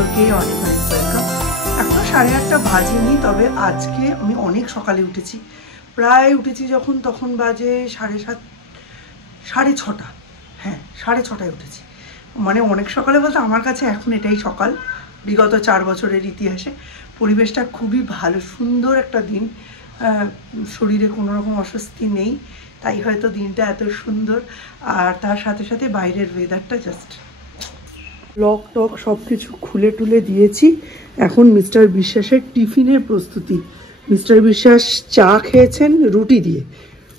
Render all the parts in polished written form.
সকলকেই অনেক অনেক ওয়েলকাম। এখনও 8:30 বাজেনি, তবে আজকে আমি অনেক সকালে উঠেছি। প্রায় উঠেছি যখন, তখন বাজে 7:30, 6:30। হ্যাঁ, 6:30টায় উঠেছি। মানে অনেক সকালে বলতে আমার কাছে এখন এটাই সকাল। বিগত 4 বছরের ইতিহাসে পরিবেশটা খুবই ভালো, সুন্দর একটা দিন। শরীরে কোনো রকম অস্বস্তি নেই, তাই হয়তো দিনটা এত সুন্দর। আর তার সাথে সাথে বাইরের ওয়েদারটা জাস্ট। লক টক সব কিছু খুলে টুলে দিয়েছি। এখন মিস্টার বিশ্বাসের টিফিনের প্রস্তুতি। মিস্টার বিশ্বাস চা খেয়েছেন রুটি দিয়ে।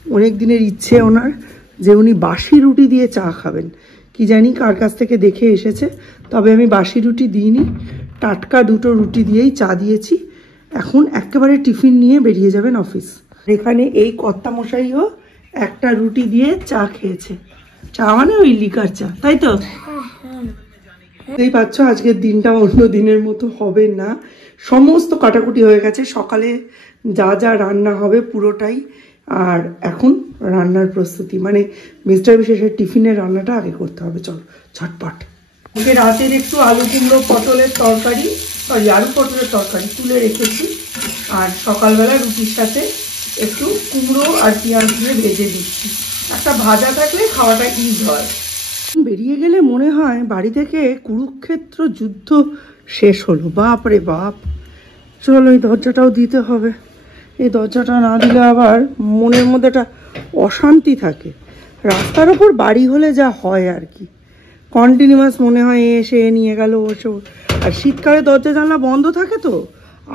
অনেক দিনের ইচ্ছে ওনার যে উনি বাসি রুটি দিয়ে চা খাবেন। কি জানি কার কাছ থেকে দেখে এসেছে, তবে আমি বাসি রুটি দিইনি, টাটকা 2টো রুটি দিয়েই চা দিয়েছি। এখন একেবারে টিফিন নিয়ে বেরিয়ে যাবেন অফিস। এখানে এই কর্তামশাইও একটা রুটি দিয়ে চা খেয়েছে। চা মানে ওই লিকার চা, তাই তো? বুঝতেই পারছো আজকের দিনটা অন্য দিনের মতো হবে না। সমস্ত কাটাকুটি হয়ে গেছে, সকালে যা যা রান্না হবে পুরোটাই। আর এখন রান্নার প্রস্তুতি, মানে মিস্টার বিশেষের টিফিনের রান্নাটা আগে করতে হবে। চলো ঝটপট। ওকে রাতের একটু আলু কুমড়ো পটলের তরকারি, আলু পটলের তরকারি তুলে রেখেছি। আর সকালবেলা রুটির সাথে একটু কুমড়ো আর পেঁয়াজ দিয়ে ভেজে দিচ্ছি। একটা ভাজা থাকলে খাওয়াটা ইজ হয়। বেরিয়ে গেলে মনে হয় বাড়ি থেকে কুরুক্ষেত্র যুদ্ধ শেষ হলো। বাপ রে বাপ। চলো এই দরজাটাও দিতে হবে। এই দরজাটা না দিলে আবার মনের মধ্যে একটা অশান্তি থাকে। রাস্তার ওপর বাড়ি হলে যা হয় আর কি, কন্টিনিউয়াস মনে হয় এসে নিয়ে গেল ওসব। আর শীতকালে দরজা জানলা বন্ধ থাকে তো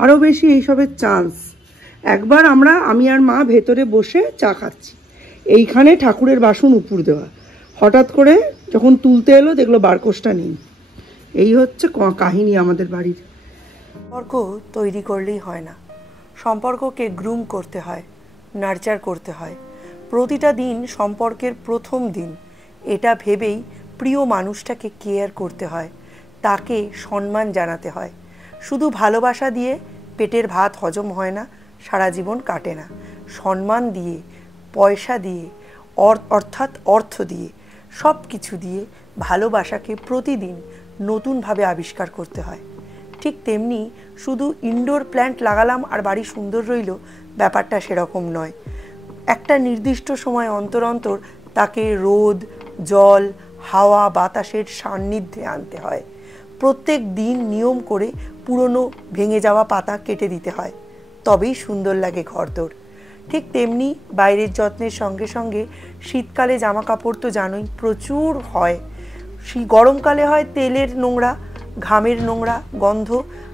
আরও বেশি এইসবের চান্স। একবার আমি আর মা ভেতরে বসে চা খাচ্ছি, এইখানে ঠাকুরের বাসন উপর দেওয়া, হঠাৎ করে যখন তুলতে এলো দেখলো বারকোষটা নেই। এই হচ্ছে কাহিনী আমাদের বাড়ির। সম্পর্ক তৈরি করলেই হয় না, সম্পর্ককে গ্রুম করতে হয়, নার্চার করতে হয়। প্রতিটা দিন সম্পর্কের প্রথম দিন, এটা ভেবেই প্রিয় মানুষটাকে কেয়ার করতে হয়, তাকে সম্মান জানাতে হয়। শুধু ভালোবাসা দিয়ে পেটের ভাত হজম হয় না, সারা জীবন কাটে না। সম্মান দিয়ে, পয়সা দিয়ে, অর্থাৎ অর্থ দিয়ে, সব কিছু দিয়ে ভালোবাসাকে প্রতিদিন নতুনভাবে আবিষ্কার করতে হয়। ঠিক তেমনি শুধু ইনডোর প্ল্যান্ট লাগালাম আর বাড়ি সুন্দর রইল, ব্যাপারটা সেরকম নয়। একটা নির্দিষ্ট সময় অন্তর অন্তর তাকে রোদ, জল, হাওয়া, বাতাসের সান্নিধ্যে আনতে হয়। প্রত্যেক দিন নিয়ম করে পুরনো ভেঙে যাওয়া পাতা কেটে দিতে হয়, তবেই সুন্দর লাগে ঘরদোর। ঠিক তেমনি বাইরের যত্নের সঙ্গে সঙ্গে শীতকালে জামা কাপড় তো জানোই প্রচুর হয়। গরমকালে হয় তেলের নোংরা, ঘামের নোংরা, গন্ধ,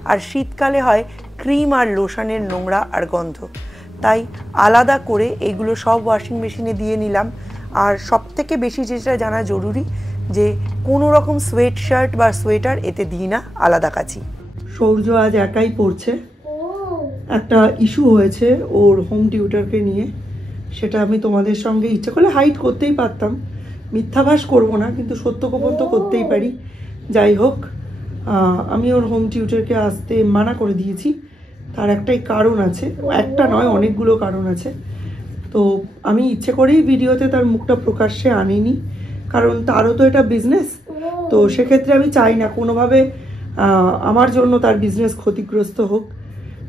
আর শীতকালে হয় ক্রিম আর লোশনের নোংরা আর গন্ধ। তাই আলাদা করে এগুলো সব ওয়াশিং মেশিনে দিয়ে নিলাম। আর সবথেকে বেশি যেটা জানা জরুরি, যে কোনো রকম সোয়েট শার্ট বা সোয়েটার এতে দিই না, আলাদা কাচি। সৌর্য আজ একাই পড়ছে। একটা ইস্যু হয়েছে ওর হোম টিউটরকে নিয়ে, সেটা আমি তোমাদের সঙ্গে ইচ্ছে করলে হাইড করতেই পারতাম, মিথ্যাভাস করবো না, কিন্তু সত্য গোপন তো করতেই পারি। যাই হোক, আমি ওর হোম টিউটরকে আসতে মানা করে দিয়েছি। তার একটাই কারণ আছে, একটা নয় অনেকগুলো কারণ আছে। তো আমি ইচ্ছে করেই ভিডিওতে তার মুখটা প্রকাশ্যে আনিনি, কারণ তারও তো এটা বিজনেস। তো সেক্ষেত্রে আমি চাই না কোনোভাবে আমার জন্য তার বিজনেস ক্ষতিগ্রস্ত হোক।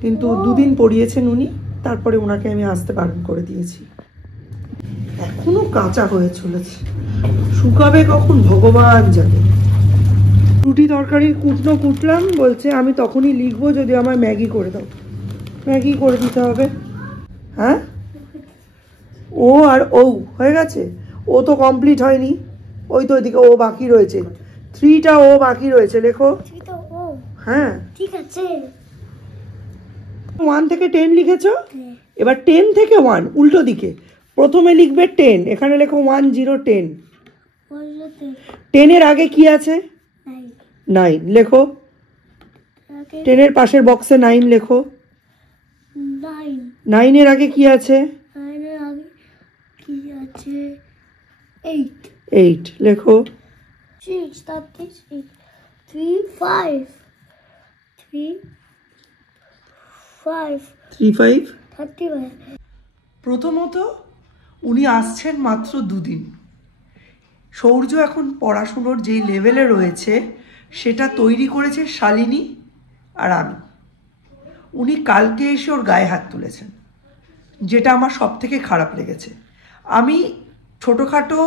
কিন্তু 2 দিন পড়িয়েছেন উনি, তারপরে ওনাকে আমি আসতে বারণ করে দিয়েছি। এখনো কাঁচা হয়ে চলেছে, শুকাবে কখন ভগবান জানে। রুটি তরকারির কুটনো কুটলাম, বলছে আমি তখনই লিখবো যদি আমার ম্যাগি করে দাও। ম্যাগি করে দিতে হবে। হ্যাঁ, ও আর ও হয়ে গেছে, ও তো কমপ্লিট হয়নি। ওই তো ওইদিকে ও বাকি রয়েছে, 3টা ও বাকি রয়েছে, লেখো। হ্যাঁ ঠিক আছে। 1 থেকে 10 লিখেছো, এবার 10 থেকে 1 উল্টো দিকে। প্রথমে লিখবে 10, এখানে লেখো 1 0 10। 10 এর আগে কি আছে? 9 লেখো। 10 এর পাশের বক্সে 9 লেখো। 9 এর আগে কি আছে? 8 লেখো। 3 5 প্রথমত উনি আসছেন মাত্র 2 দিন। সৌর্য এখন পড়াশুনোর যেই লেভেলে রয়েছে সেটা তৈরি করেছে শালিনী আর আমি। উনি কালকে এসে ওর গায়ে হাত তুলেছেন, যেটা আমার সব থেকে খারাপ লেগেছে। আমি ছোটোখাটো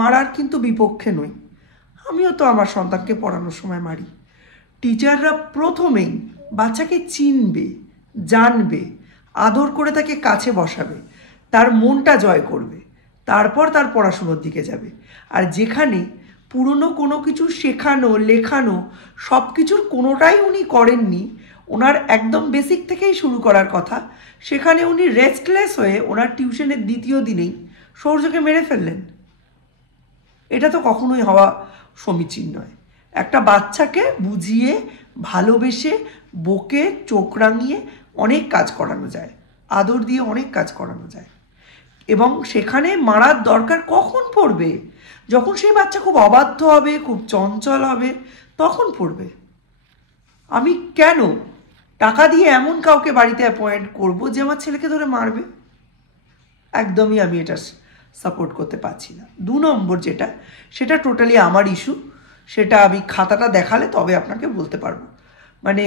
মারার কিন্তু বিপক্ষে নই, আমিও তো আমার সন্তানকে পড়ানোর সময় মারি। টিচাররা প্রথমেই বাচ্চাকে চিনবে, জানবে, আদর করে তাকে কাছে বসাবে, তার মনটা জয় করবে, তারপর তার পড়াশুনোর দিকে যাবে। আর যেখানে পুরনো কোনো কিছু শেখানো, লেখানো, সব কিছুর কোনোটাই উনি করেননি, ওনার একদম বেসিক থেকেই শুরু করার কথা, সেখানে উনি রেস্টলেস হয়ে ওনার টিউশনের দ্বিতীয় দিনেই সৌর্যকে মেরে ফেললেন। এটা তো কখনোই হওয়া সমীচীন নয়। একটা বাচ্চাকে বুঝিয়ে, ভালোবেসে, বকে, চোখ রাঙিয়ে অনেক কাজ করানো যায়, আদর দিয়ে অনেক কাজ করানো যায়। এবং সেখানে মারার দরকার কখন পড়বে? যখন সেই বাচ্চা খুব অবাধ্য হবে, খুব চঞ্চল হবে, তখন পড়বে। আমি কেন টাকা দিয়ে এমন কাউকে বাড়িতে অ্যাপয়েন্ট করব যে আমার ছেলেকে ধরে মারবে? একদমই আমি এটা সাপোর্ট করতে পারছি না। 2 নম্বর যেটা, সেটা টোটালি আমার ইস্যু, সেটা আমি খাতাটা দেখালে তবে আপনাকে বলতে পারবো, মানে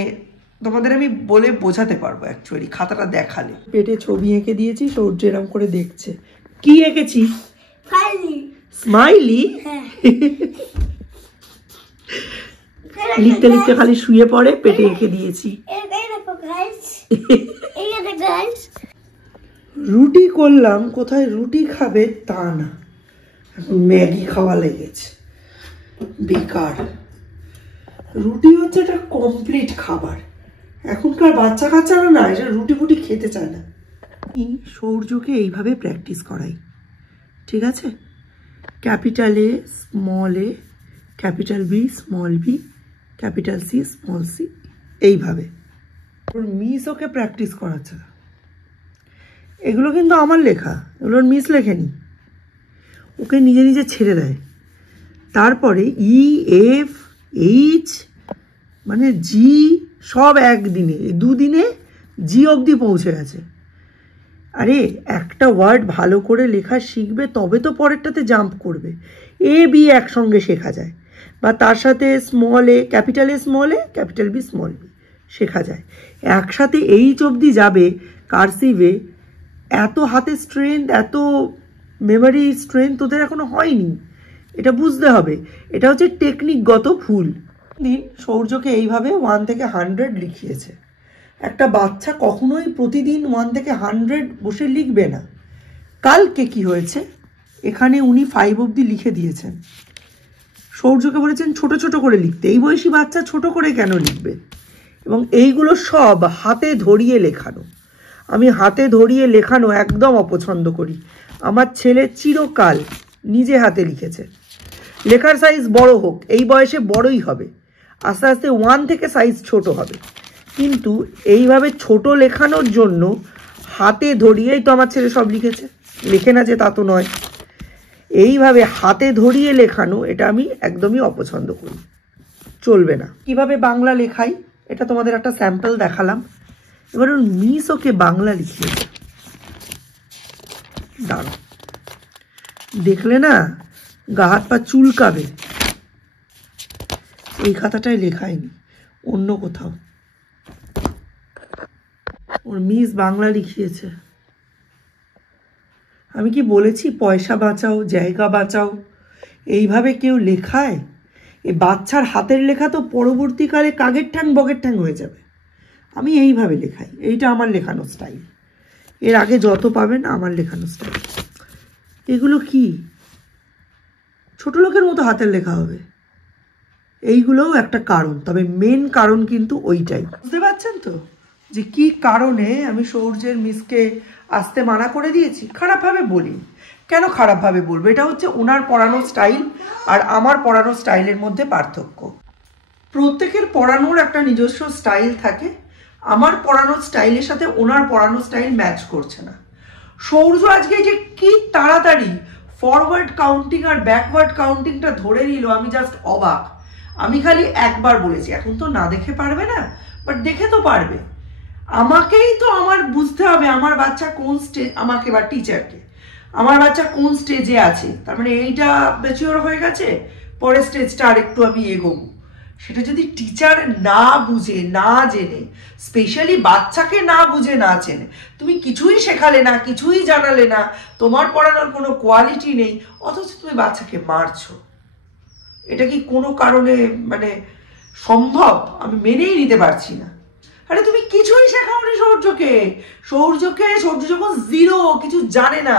তোমাদের আমি বলে বোঝাতে পারবো অ্যাকচুয়ালি খাতাটা দেখালে। পেটে ছবি এঁকে দিয়েছি, সৌর্য এরম করে দেখছে। কি এঁকেছি? স্মাইলি। লিখতে লিখতে খালি শুয়ে পড়ে, পেটে এঁকে দিয়েছি। রুটি করলাম, কোথায় রুটি খাবে তা না, এখন ম্যাগি খাওয়া লেগেছে, বেকার। রুটি হচ্ছে একটা কমপ্লিট খাবার, এখনকার বাচ্চা কাচ্চারা না এটা রুটি ফুটি খেতে চায় না। সৌর্যকে এইভাবে প্র্যাকটিস করাই, ঠিক আছে? Capital A small A, capital B small B, capital C small C, এইভাবে। ওর মিস ওকে প্র্যাকটিস করাচ্ছে। এগুলো কিন্তু আমার লেখা, এগুলোর মিস লেখেনি, ওকে নিজে নিজে ছেড়ে দেয়। তারপরে ই এফ এইচ মানে জি সব একদিনে, 2 দিনে জি অবধি পৌঁছে গেছে। আরে একটা ওয়ার্ড ভালো করে লেখা শিখবে তবে তো পরেরটাতে জাম্প করবে। এ বি একসঙ্গে শেখা যায়, বা তার সাথে small A, capital A small A, capital B small B শেখা যায়। একসাথে এইচ অবধি যাবে কার্সিভে, এত হাতে স্ট্রেংথ, এত মেমোরি স্ট্রেংথ তোদের এখনো হয়নি, এটা বুঝতে হবে। এটা হচ্ছে টেকনিকগত ভুল। দিন সৌর্যকে এইভাবে 1 থেকে 100 লিখিয়েছে। একটা বাচ্চা কখনোই প্রতিদিন 1 থেকে 100 বসে লিখবে না। কালকে কি হয়েছে, এখানে উনি 5 অবধি লিখে দিয়েছেন, সৌর্যকে বলেছেন ছোট ছোট করে লিখতে। এই বয়সী বাচ্চা ছোট করে কেন লিখবে? এবং এইগুলো সব হাতে ধরিয়ে লেখানো। আমি হাতে ধরিয়ে লেখানো একদম অপছন্দ করি। আমার ছেলে চিরকাল নিজে হাতে লিখেছে। লেখার সাইজ বড় হোক, এই বয়সে বড়ই হবে, আস্তে আস্তে 1 থেকে সাইজ ছোট হবে, কিন্তু এইভাবে ছোট লেখানোর জন্য হাতে ধরিয়েই তো আমার ছেলে সব লিখেছে। লেখে না যে তা তো নয়। এইভাবে হাতে ধরিয়ে লেখানো এটা আমি একদমই অপছন্দ করি, চলবে না। কিভাবে বাংলা লেখাই এটা তোমাদের একটা স্যাম্পল দেখালাম। এবার ওর মিস ওকে বাংলা লিখিয়েছে, দাঁড়ো, দেখলে না গা হাত পা চুলকাবে। এই খাতাটায় লেখায়নি, অন্য কোথাও। ওর মিস বাংলা লিখিয়েছে। আমি কি বলেছি পয়সা বাঁচাও, জায়গা বাঁচাও? এইভাবে কেউ লেখায়? এই বাচ্চার হাতের লেখা তো পরবর্তীকালে কাগের ঠ্যাং বগের ঠ্যাং হয়ে যাবে। আমি এইভাবে লেখাই, এইটা আমার লেখানো স্টাইল। এর আগে যত পাবেন আমার লেখানো স্টাইল। এগুলো কি ছোট লোকের মতো হাতের লেখা হবে? এইগুলোও একটা কারণ, তবে মেন কারণ কিন্তু ওইটাই। বুঝতে পারছেন তো যে কি কারণে আমি সৌর্যের মিসকে আসতে মানা করে দিয়েছি? খারাপভাবে বলি। কেন খারাপভাবে বলবো? এটা হচ্ছে ওনার পড়ানোর স্টাইল আর আমার পড়ানোর স্টাইলের মধ্যে পার্থক্য। প্রত্যেকের পড়ানোর একটা নিজস্ব স্টাইল থাকে। আমার পড়ানোর স্টাইলের সাথে ওনার পড়ানোর স্টাইল ম্যাচ করছে না। সৌর্য আজকে যে কি তাড়াতাড়ি ফরওয়ার্ড কাউন্টিং আর ব্যাকওয়ার্ড কাউন্টিংটা ধরে নিল, আমি জাস্ট অবাক। আমি খালি একবার বলেছি, এখন তো না দেখে পারবে না, বাট দেখে তো পারবে। আমাকেই তো আমার বুঝতে হবে আমার বাচ্চা কোন স্টেজ, আমাকে বা টিচারকে আমার বাচ্চা কোন স্টেজে আছে। তার মানে এইটা ম্যাচিওর হয়ে গেছে, পরের স্টেজটা আর একটু আমি এগোবো। সেটা যদি টিচার না বুঝে, না জেনে, স্পেশালি বাচ্চাকে না বুঝে না জেনে তুমি কিছুই শেখালে না, কিছুই জানালে না, তোমার পড়ানোর কোনো কোয়ালিটি নেই, অথচ তুমি বাচ্চাকে মারছো, এটা কি কোনো কারণে মানে সম্ভব? আমি মেনেই নিতে পারছি না। আরে তুমি কিছুই শেখাওনি সৌর্যকে। সৌর্য যখন জিরো, কিছু জানে না,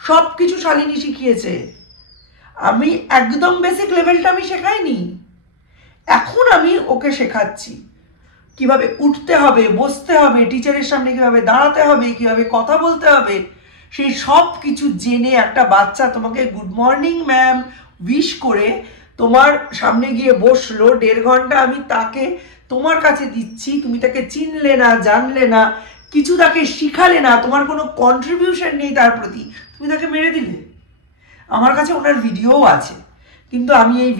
সব কিছু শালিনী শিখিয়েছে। আমি একদম বেসিক লেভেলটা আমি শেখাইনি, এখন আমি ওকে শেখাচ্ছি কিভাবে উঠতে হবে, বসতে হবে, টিচারের সামনে কিভাবে দাঁড়াতে হবে, কিভাবে কথা বলতে হবে, সেই সব কিছু জেনে একটা বাচ্চা তোমাকে গুড মর্নিং ম্যাম উইশ করে তোমার সামনে গিয়ে বসলো, 1.5 ঘন্টা আমি তাকে তোমার কাছে দিচ্ছি, তুমি তাকে চিনলে না, জানলে না, কিছু তাকে শিখালে না, তোমার কোনো কন্ট্রিবিউশন নেই তার প্রতি, তুমি তাকে মেরে দিলে। আমার কাছে ওনার ভিডিওও আছে, কিন্তু আমি এই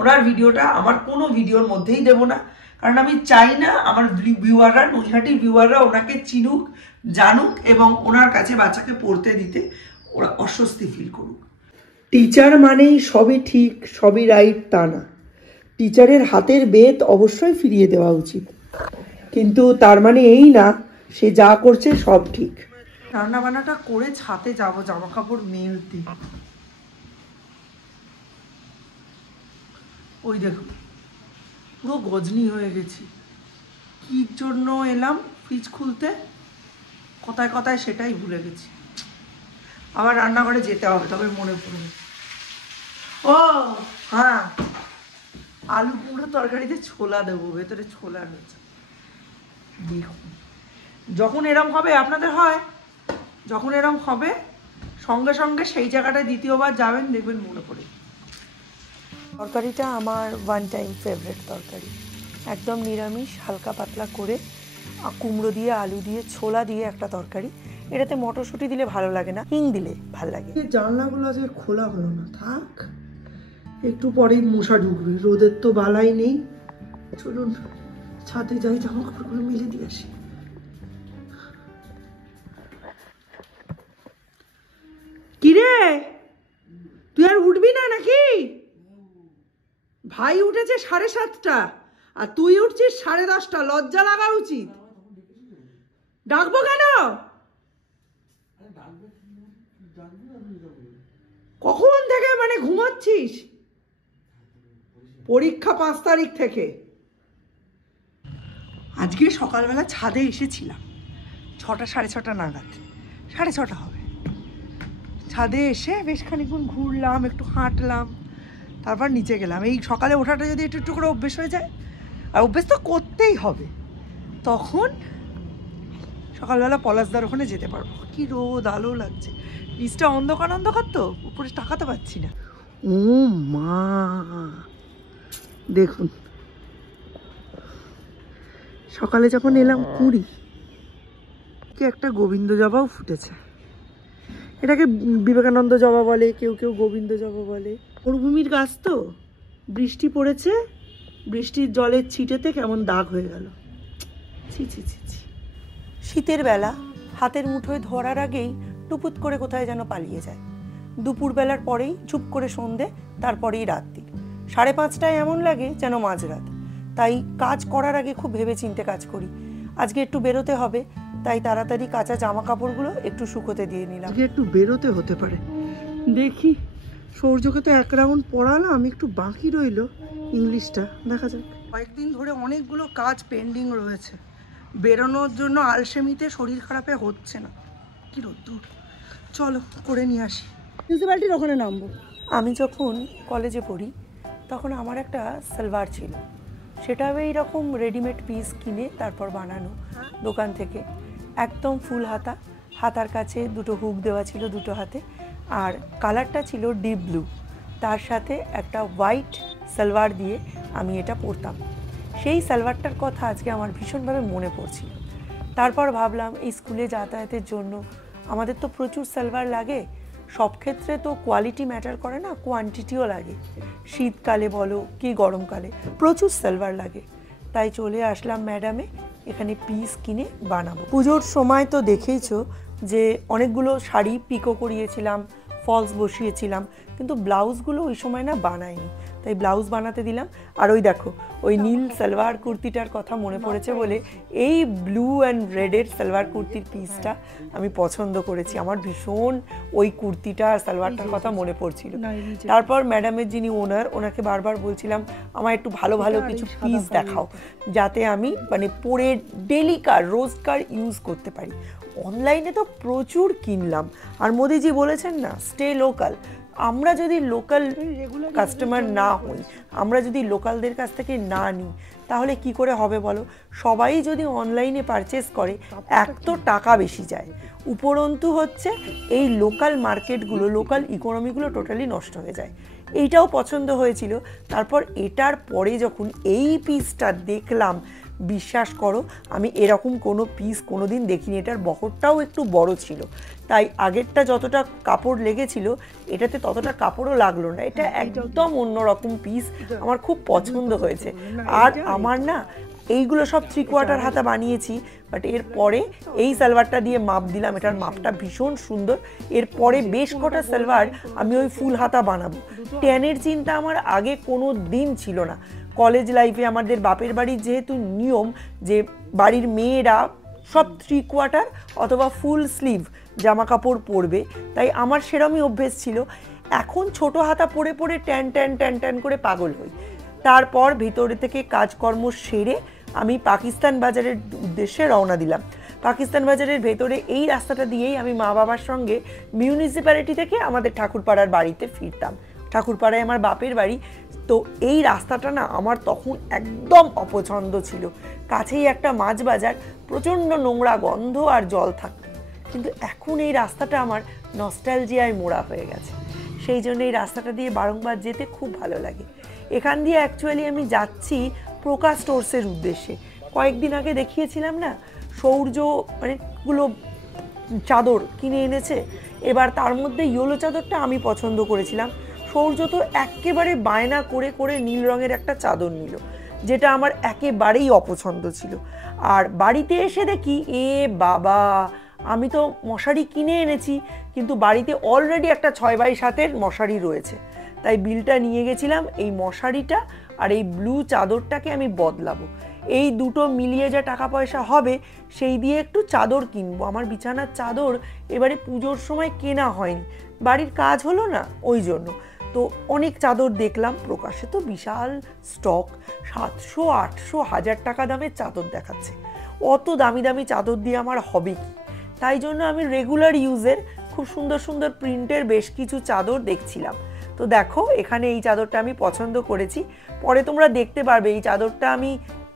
ওনার ভিডিওটা আমার কোনো ভিডিওর মধ্যেই দেব না, কারণ আমি চাই না আমার ভিউয়াররা, নৈহাটির ভিউয়াররা ওনাকে চিনুক, জানুক এবং ওনার কাছে বাচ্চাকে পড়তে দিতে ওরা অস্বস্তি ফিল করুক। টিচার মানেই সবই ঠিক, সবই রাইট তা না। টিচারের হাতের বেত অবশ্যই ফিরিয়ে দেওয়া উচিত, কিন্তু তার মানে এই না সে যা করছে সব ঠিক। রান্নাবান্নাটা করে ছাদে যাব জামা কাপড় মেলতে। ওই দেখো পুরো গজনি হয়ে গেছি। কি জন্য এলাম ফ্রিজ খুলতে, কথায় কথায় সেটাই ভুলে গেছি। আবার রান্নাঘরে যেতে হবে, তবে মনে পড়বে। ও হ্যাঁ, আলু কুমড়ো তরকারিতে ছোলা দেবো, ভেতরে ছোলা রয়েছে। দেখুন যখন এরম হবে, আপনাদের হয় যখন এরম হবে, সঙ্গে সঙ্গে সেই জায়গাটায় দ্বিতীয়বার যাবেন, দেখবেন মনে পড়ে। তরকারিটা আমার ওয়ান টাইম ফেভারিট তরকারি, একদম নিরামিষ, হালকা পাতলা করে কুমড়ো দিয়ে, আলু দিয়ে, ছোলা দিয়ে একটা তরকারি। এটাতে মটরশুঁটি দিলে ভালো লাগে না, হিং দিলে ভালো লাগে। জানলাগুলো আজকে খোলা হলো না, থাক, একটু পরেই মশা ঢুকবে, রোদের তো বালাই নেই। চলুন ছাদে যাই, জামা কাপড়গুলো মেলে দিয়ে আসি। কিরে তুই আর উঠবি না নাকি? ভাই উঠেছে 7:30টা আর তুই উঠছিস 10:30টা, লজ্জা লাগা উচিত। ডাকবো কেন? কখন থেকে মানে ঘুমাচ্ছিস? পরীক্ষা 5 তারিখ থেকে। আজকে সকালবেলা ছাদে এসেছিলাম 6টা 6:30 নাগাদ, 6:30 হবে। ছাদে এসে বেশ খানিকক্ষণ ঘুরলাম, একটু হাঁটলাম, তারপর নিচে গেলাম। এই সকালে ওঠাটা যদি একটু একটু করে অভ্যেস হয়ে যায়, আর অভ্যেস তো করতেই হবে, তখন সকালবেলা পলাশদার ওখানে যেতে পারবো। কি রোদ, আলো লাগছে, নিচটা অন্ধকার অন্ধকার তো, উপরে তাকাতে পারছি না। ও মা দেখুন, সকালে যখন এলাম কুড়ি, একটা গোবিন্দ জবাও ফুটেছে। এটাকে বিবেকানন্দ জবা বলে, কেউ কেউ গোবিন্দ জবা বলে। মরুভূমির গাছ তো, বৃষ্টি পড়েছে, বৃষ্টির জলের ছিটেতে কেমন দাগ হয়ে গেল। ছি ছি ছি ছি। শীতের বেলা হাতের মুঠোয় ধরার আগেই টুপুত করে কোথায় যেন পালিয়ে যায়। দুপুরবেলার পরেই চুপ করে সন্ধে, তারপরেই রাত্রি 5:30টায় এমন লাগে যেন মাঝরাত। তাই কাজ করার আগে খুব ভেবে চিন্তে কাজ করি। আজকে একটু বেরোতে হবে, তাই তাড়াতাড়ি কাঁচা জামা কাপড়গুলো একটু শুকোতে দিয়ে নিলাম। আজকে একটু বেরোতে হতে পারে, দেখি। সৌর্যকে তো 1 রাউন্ড পড়ালাম, একটু বাকি রইলো ইংলিশটা, দেখা যাক। কয়েকদিন ধরে অনেকগুলো কাজ পেন্ডিং রয়েছে, বেরোনোর জন্য আলসেমিতে শরীর খারাপে হচ্ছে না। কি রোদ্দুর, চলো করে নিয়ে আসি। মিউনিসিপ্যালিটির ওখানে নামবো। আমি যখন কলেজে পড়ি তখন আমার একটা সালোয়ার ছিল, সেটা এইরকম রেডিমেড পিস কিনে তারপর বানানো দোকান থেকে, একদম ফুল হাতা, হাতার কাছে 2টো হুক দেওয়া ছিল 2টো হাতে, আর কালারটা ছিল ডিপ ব্লু, তার সাথে একটা হোয়াইট সালোয়ার দিয়ে আমি এটা পরতাম। সেই সালোয়ারটার কথা আজকে আমার ভীষণভাবে মনে পড়ছিল। তারপর ভাবলাম এই স্কুলে যাতায়াতের জন্য আমাদের তো প্রচুর সালোয়ার লাগে, সব ক্ষেত্রে তো কোয়ালিটি ম্যাটার করে না, কোয়ান্টিটিও লাগে। শীতকালে বলো কি গরমকালে প্রচুর সালোয়ার লাগে। তাই চলে আসলাম ম্যাডামে, এখানে পিস কিনে বানাবো। পুজোর সময় তো দেখেইছো যে অনেকগুলো শাড়ি পিকো করিয়েছিলাম, ফলস বসিয়েছিলাম, কিন্তু ব্লাউজগুলো ওই সময় না বানাইনি, তাই ব্লাউজ বানাতে দিলাম। আর ওই দেখো ওই নীল সালোয়ার কুর্তিটার কথা মনে পড়েছে বলে এই ব্লু অ্যান্ড রেডের সালোয়ার কুর্তির পিসটা আমি পছন্দ করেছি। আমার ভীষণ ওই কুর্তিটা আর সালোয়ারটার কথা মনে পড়ছিল। তারপর ম্যাডামের যিনি ওনার, ওনাকে বারবার বলছিলাম আমার একটু ভালো ভালো কিছু পিস দেখাও, যাতে আমি মানে পরে ডেলি কার রোজ কার ইউজ করতে পারি। অনলাইনে তো প্রচুর কিনলাম, আর মোদিজি বলেছেন না স্টে লোকাল। আমরা যদি লোকাল কাস্টমার না হই, আমরা যদি লোকালদের কাছ থেকে না নিই, তাহলে কি করে হবে বলো? সবাই যদি অনলাইনে পারচেস করে, এক তো টাকা বেশি যায়, উপরন্তু হচ্ছে এই লোকাল মার্কেটগুলো, লোকাল ইকোনমিগুলো টোটালি নষ্ট হয়ে যায়। এইটাও পছন্দ হয়েছিল। তারপর এটার পরে যখন এই পিসটা দেখলাম, বিশ্বাস করো আমি এরকম কোনো পিস কোনো দিন দেখিনি। এটার বহরটাও একটু বড় ছিল, তাই আগেরটা যতটা কাপড় লেগেছিল এটাতে ততটা কাপড়ও লাগলো না। এটা একদম অন্যরকম পিস, আমার খুব পছন্দ হয়েছে। আর আমার না এইগুলো সব 3/4 হাতা বানিয়েছি, বাট এরপরে এই সালোয়ারটা দিয়ে মাপ দিলাম, এটার মাপটা ভীষণ সুন্দর। এরপরে বেশ কটা সালোয়ার আমি ওই ফুল হাতা বানাবো। ট্যানের চিন্তা আমার আগে কোনো দিন ছিল না। কলেজ লাইফে আমাদের বাপের বাড়ির যেহেতু নিয়ম যে বাড়ির মেয়েরা সব 3/4 অথবা ফুল স্লিভ জামা কাপড় পরবে, তাই আমার সেরমই অভ্যেস ছিল। এখন ছোট হাতা পরে পরে ট্যান ট্যান ট্যান ট্যান করে পাগল হই। তারপর ভিতরে থেকে কাজকর্ম সেরে আমি পাকিস্তান বাজারের উদ্দেশ্যে রওনা দিলাম। পাকিস্তান বাজারের ভেতরে এই রাস্তাটা দিয়েই আমি মা বাবার সঙ্গে মিউনিসিপ্যালিটি থেকে আমাদের ঠাকুরপাড়ার বাড়িতে ফিরতাম। ঠাকুরপাড়ায় আমার বাপের বাড়ি, তো এই রাস্তাটা না আমার তখন একদম অপছন্দ ছিল। কাছেই একটা মাছ বাজার, প্রচণ্ড নোংরা গন্ধ আর জল থাকতো, কিন্তু এখন এই রাস্তাটা আমার নস্টালজিয়ায় মোড়া হয়ে গেছে। সেই জন্য এই রাস্তাটা দিয়ে বারংবার যেতে খুব ভালো লাগে। এখান দিয়ে অ্যাকচুয়ালি আমি যাচ্ছি প্রকাশ স্টোর্সের উদ্দেশ্যে। কয়েকদিন আগে দেখিয়েছিলাম না সৌর্য অনেকগুলো চাদর কিনে এনেছে, এবার তার মধ্যে ইয়েলো চাদরটা আমি পছন্দ করেছিলাম। সৌর্য তো একেবারে বায়না করে করে নীল রঙের একটা চাদর নিল, যেটা আমার একেবারেই অপছন্দ ছিল। আর বাড়িতে এসে দেখি এ বাবা, আমি তো মশারি কিনে এনেছি, কিন্তু বাড়িতে অলরেডি একটা 6x7 মশারি রয়েছে। তাই বিলটা নিয়ে গেছিলাম, এই মশারিটা আর এই ব্লু চাদরটাকে আমি বদলাবো। এই দুটো মিলিয়ে যা টাকা পয়সা হবে সেই দিয়ে একটু চাদর কিনবো। আমার বিছানার চাদর এবারে পুজোর সময় কেনা হয়নি, বাড়ির কাজ হলো না, ওই জন্য। তো অনেক চাদর দেখলাম, প্রকাশে তো বিশাল স্টক, 700, 800, 1000 টাকা দামের চাদর দেখাচ্ছে। অত দামি দামি চাদর দিয়ে আমার হবে কি? তাই জন্য আমি রেগুলার ইউজের খুব সুন্দর সুন্দর প্রিন্টের বেশ কিছু চাদর দেখছিলাম। তো দেখো এখানে এই চাদরটা আমি পছন্দ করেছি, পরে তোমরা দেখতে পারবে এই চাদরটা আমি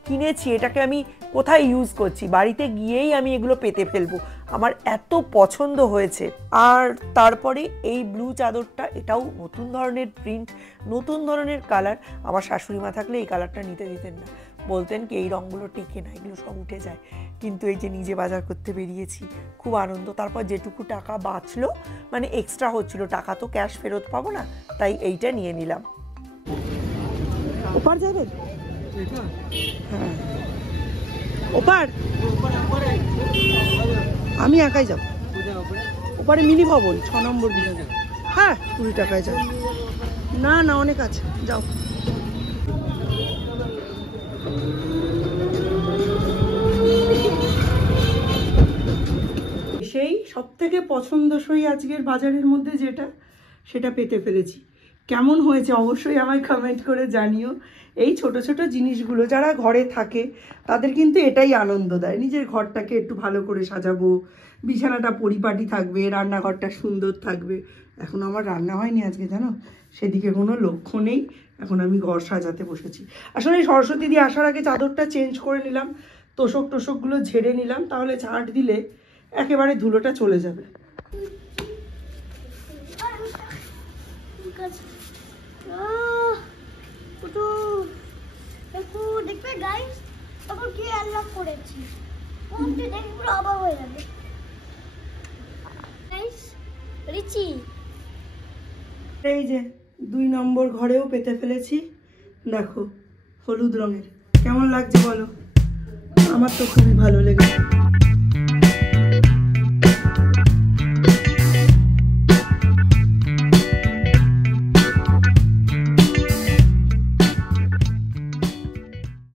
কিনেছি, এটাকে আমি কোথায় ইউজ করছি, বাড়িতে গিয়েই আমি এগুলো পেতে ফেলবো, আমার এত পছন্দ হয়েছে। আর তারপরে এই ব্লু চাদরটা, এটাও নতুন ধরনের প্রিন্ট, নতুন ধরনের কালার। আমার শাশুড়ি মা থাকলে এই কালারটা নিতে দিতেন না, বলতেন কি এই রঙগুলো টিকে না, এগুলো সব উঠে যায়। কিন্তু এই যে নিজে বাজার করতে বেরিয়েছি, খুব আনন্দ। তারপর যেটুকু টাকা বাঁচলো, মানে এক্সট্রা হচ্ছিল, টাকা তো ক্যাশ ফেরত পাবো না, তাই এইটা নিয়ে নিলাম। ওপার যাবেন? হ্যাঁ ওপার, আমি একাই যাব। ওপারে মিনি ভবন 6 নম্বর বিল্ডিং। হ্যাঁ 20 টাকায় যাও। না না অনেক আছে, যাও। সেই সব থেকে পছন্দসই আজকের বাজারের মধ্যে যেটা, সেটা পেতে ফেলেছি। কেমন হয়েছে অবশ্যই আমায় কমেন্ট করে জানিও। এই ছোট ছোট জিনিসগুলো যারা ঘরে থাকে তাদের কিন্তু এটাই আনন্দ দেয়, নিজের ঘরটাকে একটু ভালো করে সাজাবো, বিছানাটা পরিপাটি থাকবে, রান্নাঘরটা সুন্দর থাকবে। এখন আমার রান্না হয়নি আজকে, জানো, সেদিকে কোনো লক্ষ্য নেই। এখন আমি ঘর সাজাতে বসেছি। আসলে সরস্বতী দিয়ে আসার আগে চাদরটা চেঞ্জ করে নিলাম, তোষক টোষকগুলো ঝেড়ে নিলাম, তাহলে ঝাঁট দিলে একেবারে ধুলোটা চলে যাবে। দেখবে গাইস, তখন কি আনলক করেছি, কোনটি দেখে পুরো অবাক হয়ে যাবে। গাইস রিচি, এই যে 2 নম্বর ঘরেও পেতে ফেলেছি, দেখো হলুদ রঙের। কেমন লাগছে বলো? আমার তো খুবই ভালো লেগেছে।